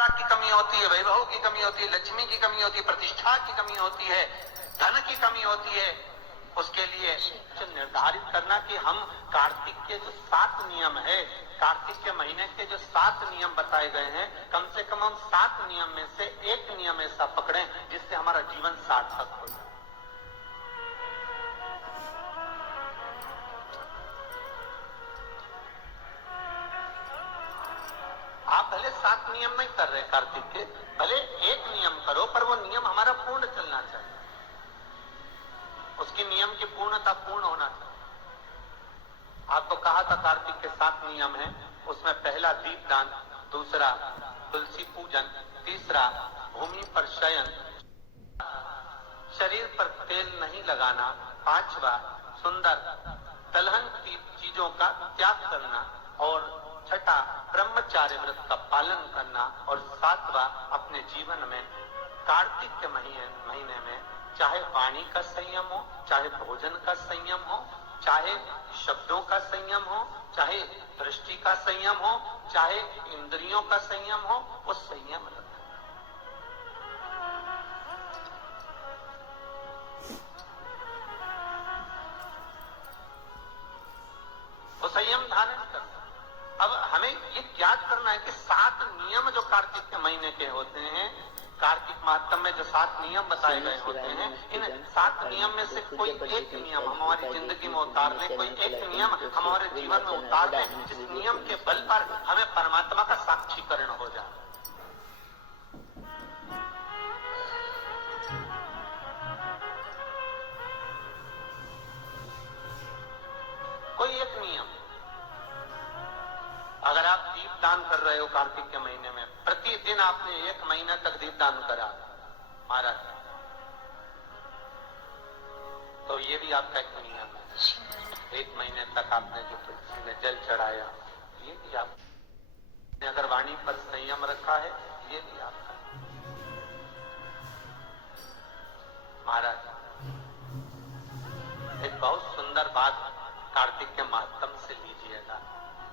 की कमी होती है, वैभव की कमी होती है, लक्ष्मी की कमी होती है, प्रतिष्ठा की कमी होती है, धन की कमी होती है, उसके लिए निर्धारित करना कि हम कार्तिक के जो 7 नियम है, कार्तिक के महीने के जो 7 नियम बताए गए हैं, कम से कम हम 7 नियम में से एक नियम ऐसा पकड़ें जिससे हमारा जीवन सार्थक हो जाए। आप भले 7 नियम नहीं कर रहे कार्तिक के, भले एक नियम करो, पर वो नियम हमारा पूर्ण चलना चाहिए, उसकी नियम की पूर्णता पूर्ण होना चाहिए। आपको कहा था कार्तिक के 7 नियम हैं, उसमें पहला दीपदान, दूसरा तुलसी पूजन, तीसरा भूमि पर शयन, शरीर पर तेल नहीं लगाना, पांचवा सुंदर दलहन चीजों का त्याग करना, और छठा ब्रह्मचार्य व्रत का पालन करना, और सातवां अपने जीवन में कार्तिक के महीने में चाहे वाणी का संयम हो, चाहे भोजन का संयम हो, चाहे शब्दों का संयम हो, चाहे दृष्टि का संयम हो, चाहे इंद्रियों का संयम हो, वो संयम रखना। वो संयम धारण करना। अब हमें ये याद करना है कि 7 नियम जो कार्तिक के महीने के होते हैं, कार्तिक मातम में जो 7 नियम बताए गए होते हैं, इन 7 नियम में से कोई एक नियम हमारी जिंदगी में उतार ले, कोई एक नियम हमारे जीवन में उतार ले, जिस नियम के बल पर हमें परमात्मा का साक्षीकरण हो जाए। कोई एक नियम, अगर आप दीपदान कर रहे हो कार्तिक के महीने में, प्रतिदिन आपने 1 महीना तक दीपदान करा महाराज, तो ये भी आपका एक नियम है। 1 महीने तक आपने जो तुलसी में जल चढ़ाया, ये भी आपने अगर वाणी पर संयम रखा है, ये भी आपका। महाराज एक बहुत सुंदर बात कार्तिक के मातम से लीजिएगा,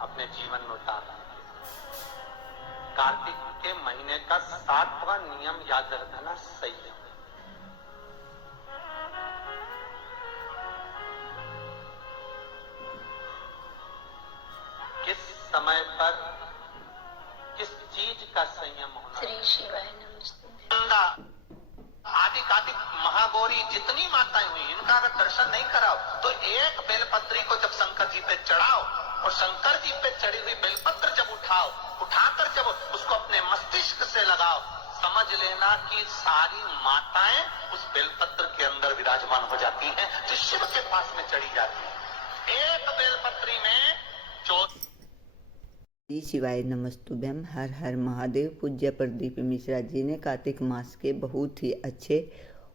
अपने जीवन में उतारना। कार्तिक के महीने का 7वां नियम याद रखना, संयम। किस समय पर किस चीज का संयम होना। श्री शिवाय नमस्ते। आदि कार्तिक महागौरी जितनी माताएं हुई, इनका अगर दर्शन नहीं कराओ तो एक बेलपत्री को जब शंकर जी पे चढ़ाओ, और शंकर जी पे चढ़ी हुई बेलपत्र जब उठाकर जब उसको अपने मस्तिष्क से लगाओ, समझ लेना कि सारी माताएं उस बेलपत्र के अंदर विराजमान हो जाती हैं, जो शिव के पास में चढ़ी जाती है। एक बेलपत्री में श्री शिवाय नमस्तुभ्यम। हर हर महादेव। पूज्य प्रदीप मिश्रा जी ने कार्तिक मास के बहुत ही अच्छे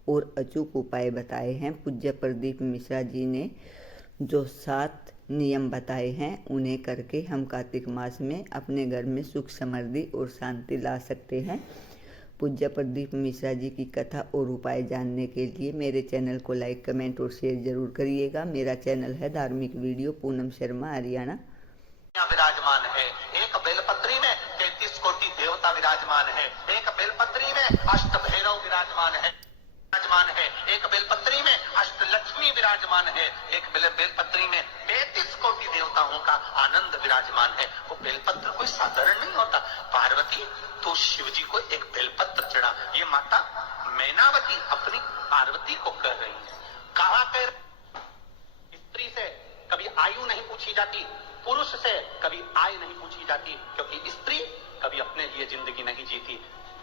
और अचूक उपाय बताए हैं। पूज्य प्रदीप मिश्रा जी ने जो 7 नियम बताए हैं, उन्हें करके हम कार्तिक मास में अपने घर में सुख समृद्धि और शांति ला सकते हैं। पूज्य प्रदीप मिश्रा जी की कथा और उपाय जानने के लिए मेरे चैनल को लाइक, कमेंट और शेयर जरूर करिएगा। मेरा चैनल है धार्मिक वीडियो पूनम शर्मा हरियाणा। विराजमान है, एक बेलपत्री में 33 कोटि देवता विराजमान है, एक बेलपत्री में अष्ट भैरव विराजमान है, एक बेलपत्री में अष्ट लक्ष्मी विराजमान है, एक बेलपत्री में 33 कोटि देवताओं का आनंद विराजमान है। वो बेलपत्र कोई साधारण नहीं होता। पार्वती तो शिव जी को एक बेलपत्र चढ़ा। ये माता मैनावती अपनी पार्वती को कह रही है। कहा कर स्त्री से कभी आयु नहीं पूछी जाती, पुरुष से कभी आय नहीं पूछी जाती, क्योंकि स्त्री कभी अपने लिए जिंदगी नहीं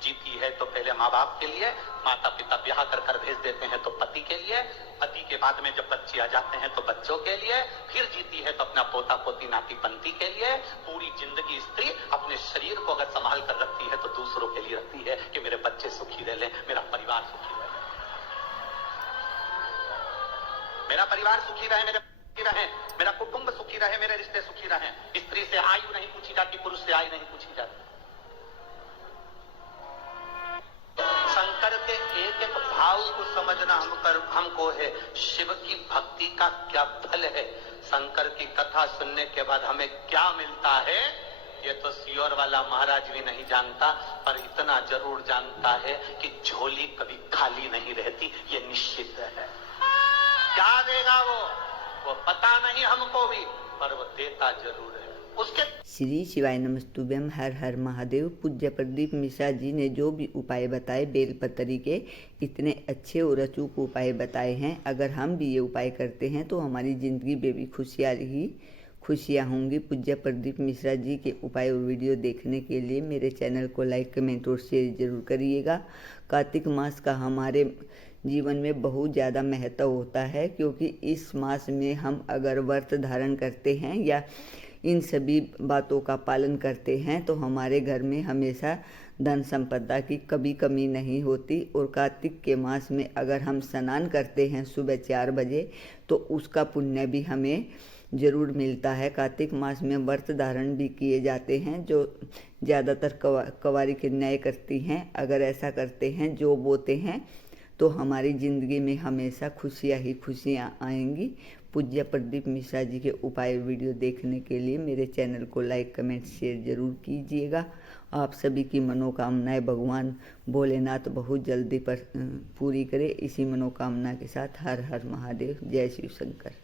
जीती है तो पहले माँ बाप के लिए, माता पिता ब्याह कर भेज देते हैं तो पति के लिए, पति के बाद में जब बच्चे आ जाते हैं तो बच्चों के लिए, फिर जीती है तो अपना पोता पोती नाती पंती के लिए। पूरी जिंदगी स्त्री अपने शरीर को अगर संभाल कर रखती है तो दूसरों के लिए रखती है कि मेरे बच्चे सुखी रह लें, मेरा परिवार सुखी रहे, मेरा परिवार सुखी रहे, मेरा कुटुंब सुखी रहे, मेरे रिश्ते सुखी रहे। स्त्री से आयु नहीं पूछी जाती, पुरुष से आयु नहीं पूछी जाती। शंकर के एक एक भाव को समझना हमको है। शिव की भक्ति का क्या फल है, शंकर की कथा सुनने के बाद हमें क्या मिलता है, ये तो सियोर वाला महाराज भी नहीं जानता, पर इतना जरूर जानता है कि झोली कभी खाली नहीं रहती, ये निश्चित है। क्या देगा वो पता नहीं हमको भी, पर वो देता जरूर है। उसके श्री शिवाय नमस्तुभ्यम, हर हर महादेव। पूज्य प्रदीप मिश्रा जी ने जो भी उपाय बताए बेलपत्री के, इतने अच्छे और अचूक उपाय बताए हैं। अगर हम भी ये उपाय करते हैं तो हमारी ज़िंदगी में भी खुशियाँ होंगी। पूज्य प्रदीप मिश्रा जी के उपाय और वीडियो देखने के लिए मेरे चैनल को लाइक, कमेंट और शेयर जरूर करिएगा। कार्तिक मास का हमारे जीवन में बहुत ज़्यादा महत्व होता है, क्योंकि इस मास में हम अगर व्रत धारण करते हैं या इन सभी बातों का पालन करते हैं तो हमारे घर में हमेशा धन संपदा की कभी कमी नहीं होती। और कार्तिक के मास में अगर हम स्नान करते हैं सुबह 4 बजे तो उसका पुण्य भी हमें ज़रूर मिलता है। कार्तिक मास में व्रत धारण भी किए जाते हैं, जो ज़्यादातर कवारी कन्याएं करती हैं। अगर ऐसा करते हैं, जो बोते हैं, तो हमारी ज़िंदगी में हमेशा खुशियाँ ही खुशियाँ आएंगी। पूज्य प्रदीप मिश्रा जी के उपाय वीडियो देखने के लिए मेरे चैनल को लाइक, कमेंट, शेयर जरूर कीजिएगा। आप सभी की मनोकामनाएं भगवान भोलेनाथ बहुत जल्दी पर पूरी करे। इसी मनोकामना के साथ हर हर महादेव। जय शिव शंकर।